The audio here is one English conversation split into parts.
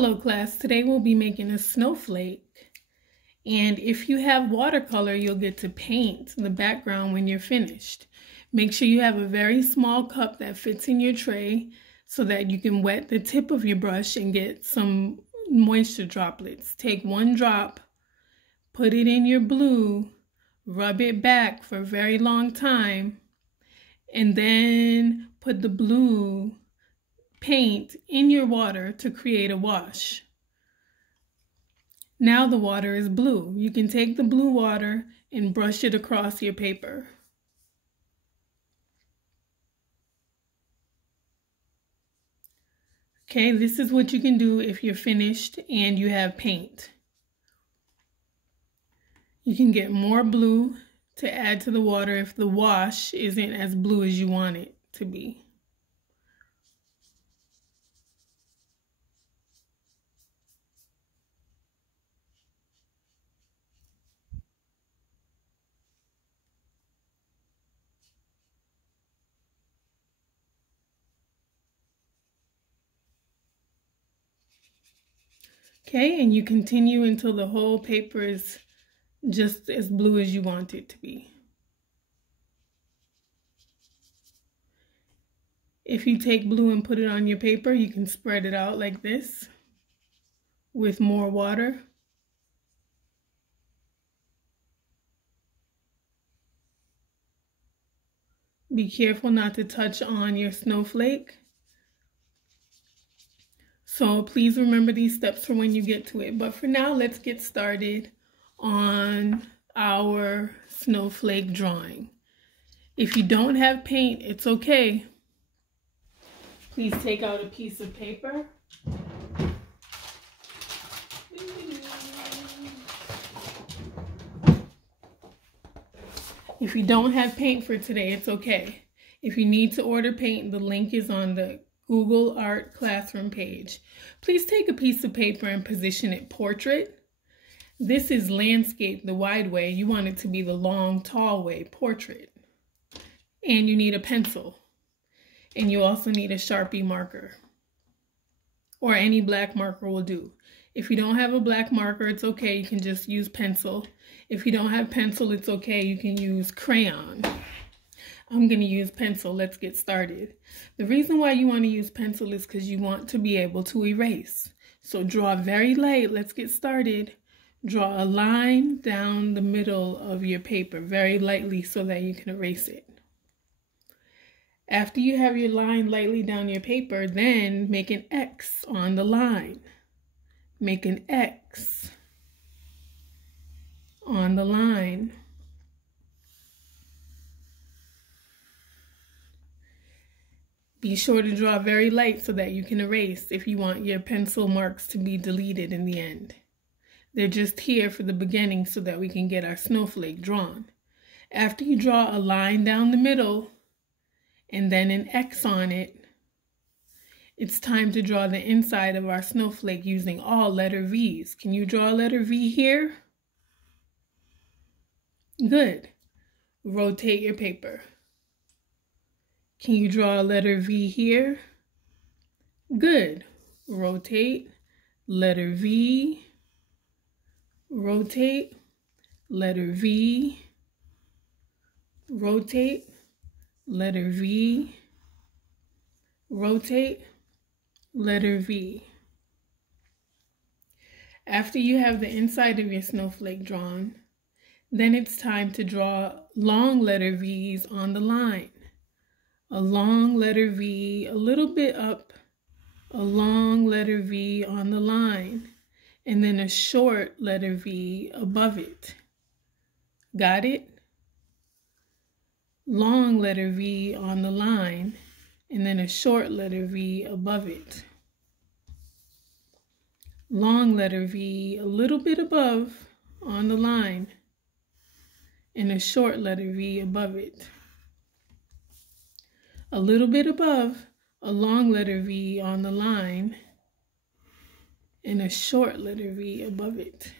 Hello class, today we'll be making a snowflake. And if you have watercolor, you'll get to paint the background when you're finished. Make sure you have a very small cup that fits in your tray so that you can wet the tip of your brush and get some moisture droplets. Take one drop, put it in your blue, rub it back for a very long time, and then put the blue paint in your water to create a wash. Now the water is blue. You can take the blue water and brush it across your paper. Okay, this is what you can do if you're finished and you have paint. You can get more blue to add to the water if the wash isn't as blue as you want it to be. Okay, and you continue until the whole paper is just as blue as you want it to be. If you take blue and put it on your paper, you can spread it out like this with more water. Be careful not to touch on your snowflake. So please remember these steps for when you get to it. But for now, let's get started on our snowflake drawing. If you don't have paint, it's okay. Please take out a piece of paper. If you don't have paint for today, it's okay. If you need to order paint, the link is on the Google Art Classroom page. Please take a piece of paper and position it portrait. This is landscape, the wide way. You want it to be the long, tall way, portrait. And you need a pencil. And you also need a Sharpie marker. Or any black marker will do. If you don't have a black marker, it's okay. You can just use pencil. If you don't have pencil, it's okay. You can use crayon. I'm going to use pencil. Let's get started. The reason why you want to use pencil is because you want to be able to erase. So draw very light. Let's get started. Draw a line down the middle of your paper very lightly so that you can erase it. After you have your line lightly down your paper, then make an X on the line. Make an X on the line. Be sure to draw very light so that you can erase if you want your pencil marks to be deleted in the end. They're just here for the beginning so that we can get our snowflake drawn. After you draw a line down the middle and then an X on it, it's time to draw the inside of our snowflake using all letter V's. Can you draw a letter V here? Good. Rotate your paper. Can you draw a letter V here? Good. Rotate, letter V, rotate, letter V, rotate, letter V, rotate, letter V. After you have the inside of your snowflake drawn, then it's time to draw long letter V's on the line. A long letter V, a little bit up, a long letter V on the line, and then a short letter V above it. Got it? Long letter V on the line, and then a short letter V above it. Long letter V a little bit above on the line, and a short letter V above it. A little bit above, a long letter V on the line, and a short letter V above it.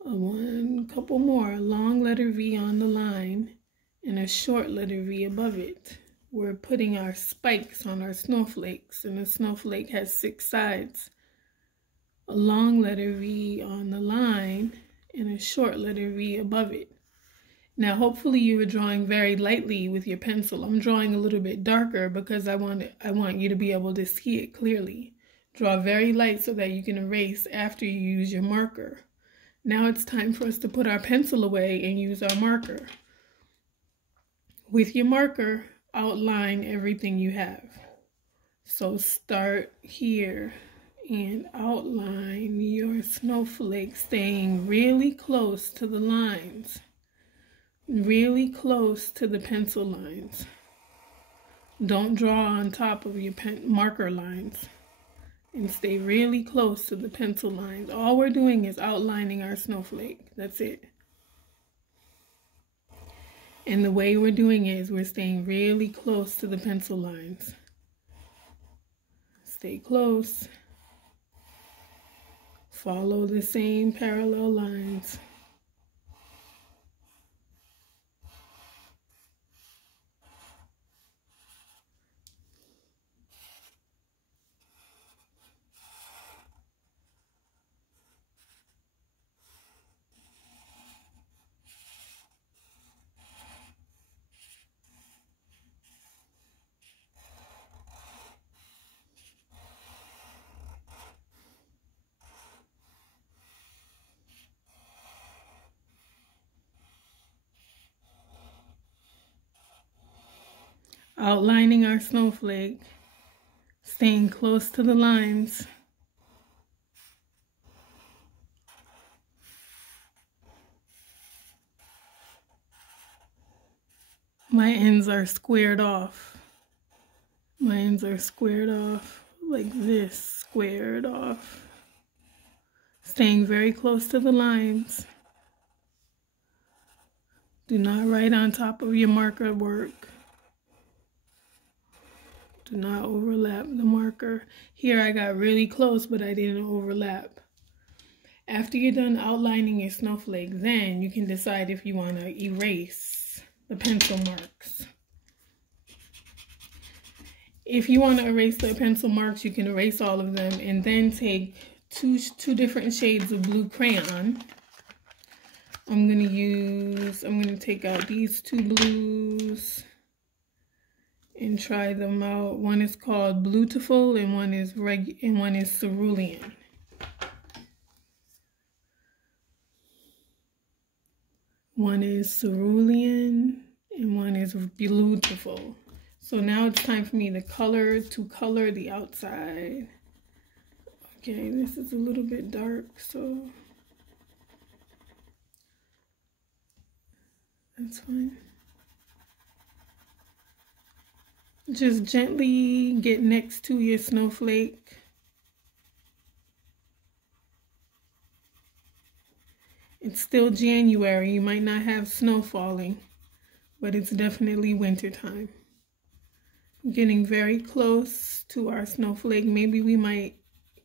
One couple more, a long letter V on the line, and a short letter V above it. we're putting our spikes on our snowflakes, and the snowflake has 6 sides. A long letter V on the line and a short letter V above it. Now, hopefully you were drawing very lightly with your pencil. I'm drawing a little bit darker because I want you to be able to see it clearly. Draw very light so that you can erase after you use your marker. Now it's time for us to put our pencil away and use our marker. With your marker, outline everything you have. So start here and outline your snowflake, staying really close to the lines, really close to the pencil lines. Don't draw on top of your marker lines, and stay really close to the pencil lines. All we're doing is outlining our snowflake. That's it. And the way we're doing it is we're staying really close to the pencil lines. Stay close. Follow the same parallel lines. Outlining our snowflake, staying close to the lines. My ends are squared off. My ends are squared off like this, squared off. Staying very close to the lines. Do not write on top of your marker work. Do not overlap the marker. Here I got really close, but I didn't overlap. After you're done outlining your snowflake, then you can decide if you want to erase the pencil marks. If you want to erase the pencil marks, you can erase all of them and then take two different shades of blue crayon. I'm going to take out these 2 blues and try them out. One is called Beautiful and one is Cerulean. One is Cerulean and one is Beautiful. So now it's time for me to color the outside. Okay, this is a little bit dark, so that's fine. Just gently get next to your snowflake. It's still January. You might not have snow falling, but it's definitely winter time. Getting very close to our snowflake. Maybe we might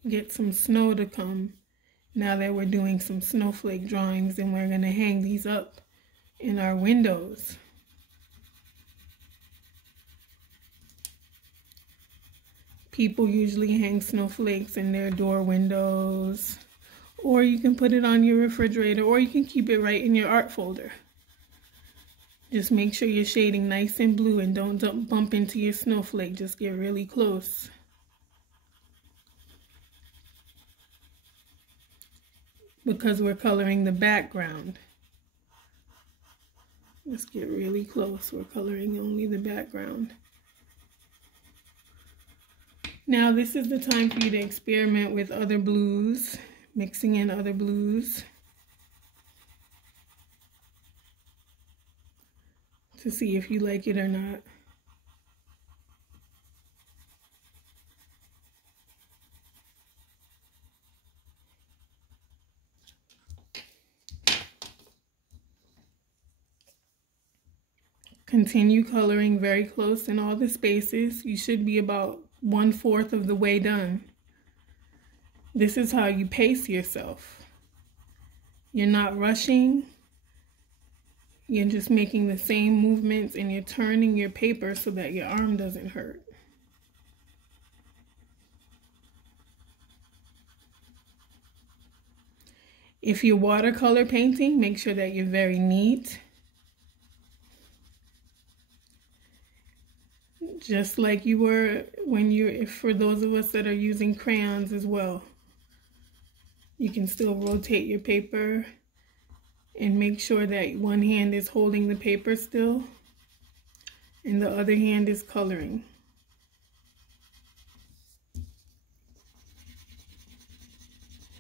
get some snow to come now that we're doing some snowflake drawings, and we're going to hang these up in our windows. People usually hang snowflakes in their door windows, or you can put it on your refrigerator, or you can keep it right in your art folder. Just make sure you're shading nice and blue and don't bump into your snowflake. Just get really close. Because we're coloring the background. Let's get really close. We're coloring only the background. Now this is the time for you to experiment with other blues, mixing in other blues to see if you like it or not. Continue coloring very close in all the spaces. You should be about 1/4 of the way done. This is how you pace yourself. You're not rushing. You're just making the same movements and you're turning your paper so that your arm doesn't hurt. If you're watercolor painting, make sure that you're very neat. Just like you were when for those of us that are using crayons as well. You can still rotate your paper and make sure that one hand is holding the paper still and the other hand is coloring.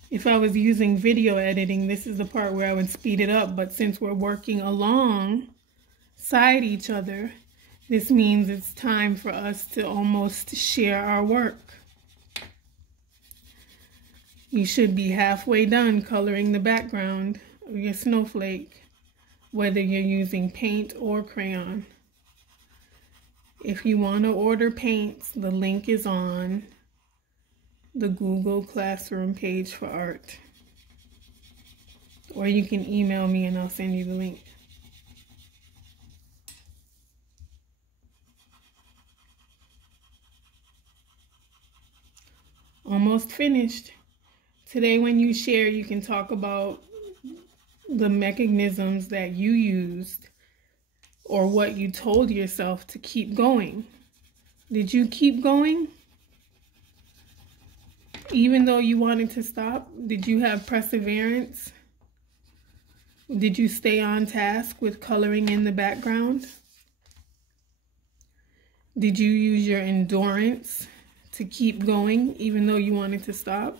If I was using video editing, this is the part where I would speed it up, but since we're working alongside each other, this means it's time for us to almost share our work. You should be halfway done coloring the background of your snowflake, whether you're using paint or crayon. If you want to order paints, the link is on the Google Classroom page for art. Or you can email me and I'll send you the link. Almost finished. Today when you share, you can talk about the mechanisms that you used or what you told yourself to keep going. Did you keep going? Even though you wanted to stop, did you have perseverance? Did you stay on task with coloring in the background? Did you use your endurance to keep going even though you wanted to stop?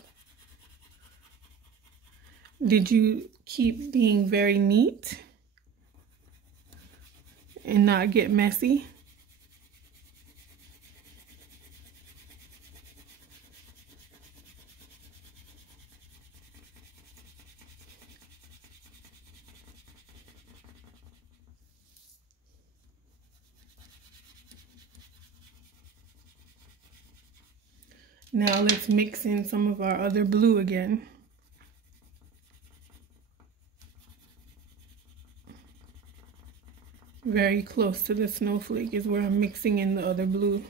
Did you keep being very neat and not get messy? Now let's mix in some of our other blue again. Very close to the snowflake is where I'm mixing in the other blue.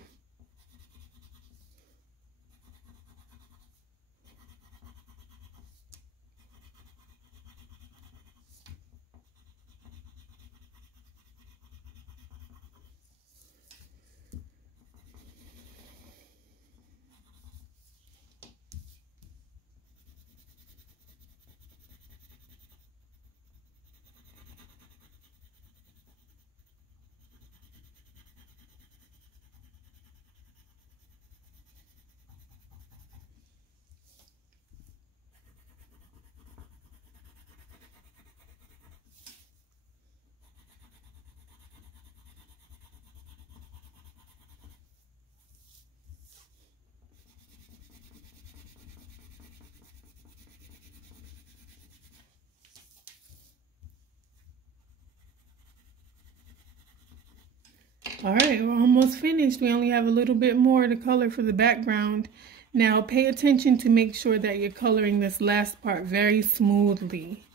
All right, we're almost finished. We only have a little bit more to color for the background. Now pay attention to make sure that you're coloring this last part very smoothly.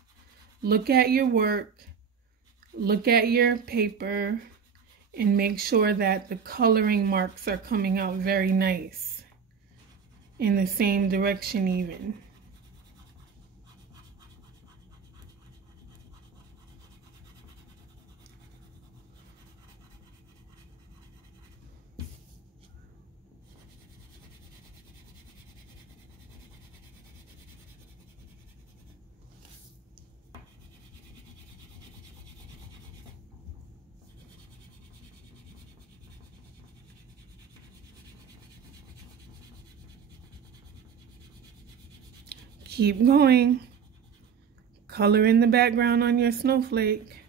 Look at your work, look at your paper, and make sure that the coloring marks are coming out very nice in the same direction even. Keep going. Color in the background on your snowflake.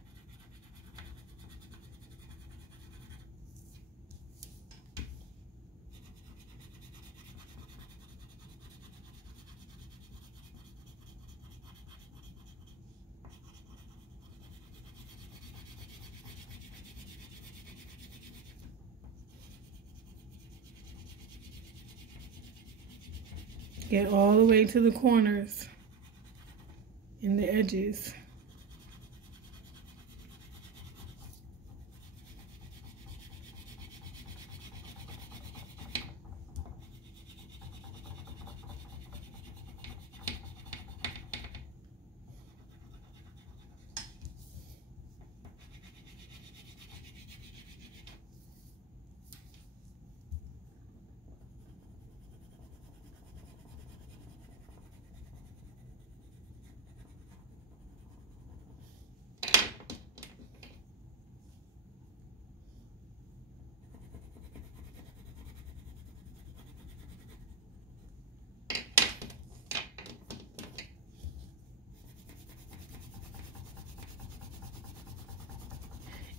Get all the way to the corners and the edges.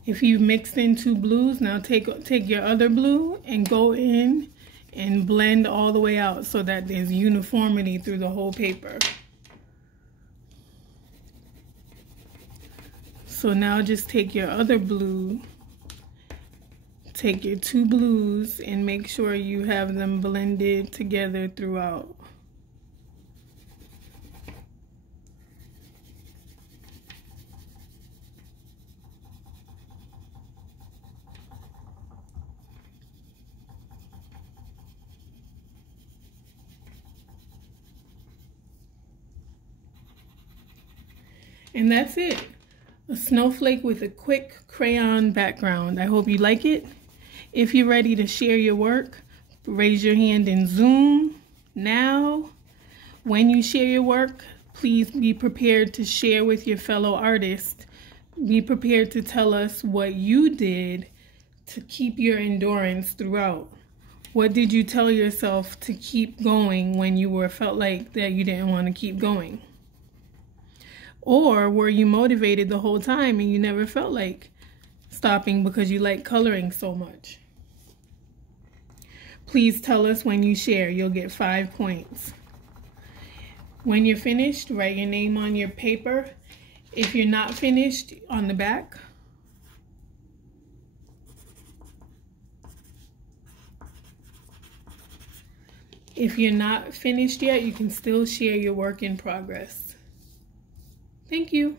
If you've mixed in 2 blues, now take your other blue and go in and blend all the way out so that there's uniformity through the whole paper. So now just take your other blue, take your 2 blues, and make sure you have them blended together throughout. And that's it. A snowflake with a quick crayon background. I hope you like it. If you're ready to share your work, raise your hand in Zoom now. When you share your work, please be prepared to share with your fellow artists. Be prepared to tell us what you did to keep your endurance throughout. What did you tell yourself to keep going when you felt like that you didn't want to keep going? Or were you motivated the whole time and you never felt like stopping because you like coloring so much? Please tell us when you share. You'll get 5 points. When you're finished, write your name on your paper. If you're not finished, on the back. If you're not finished yet, you can still share your work in progress. Thank you.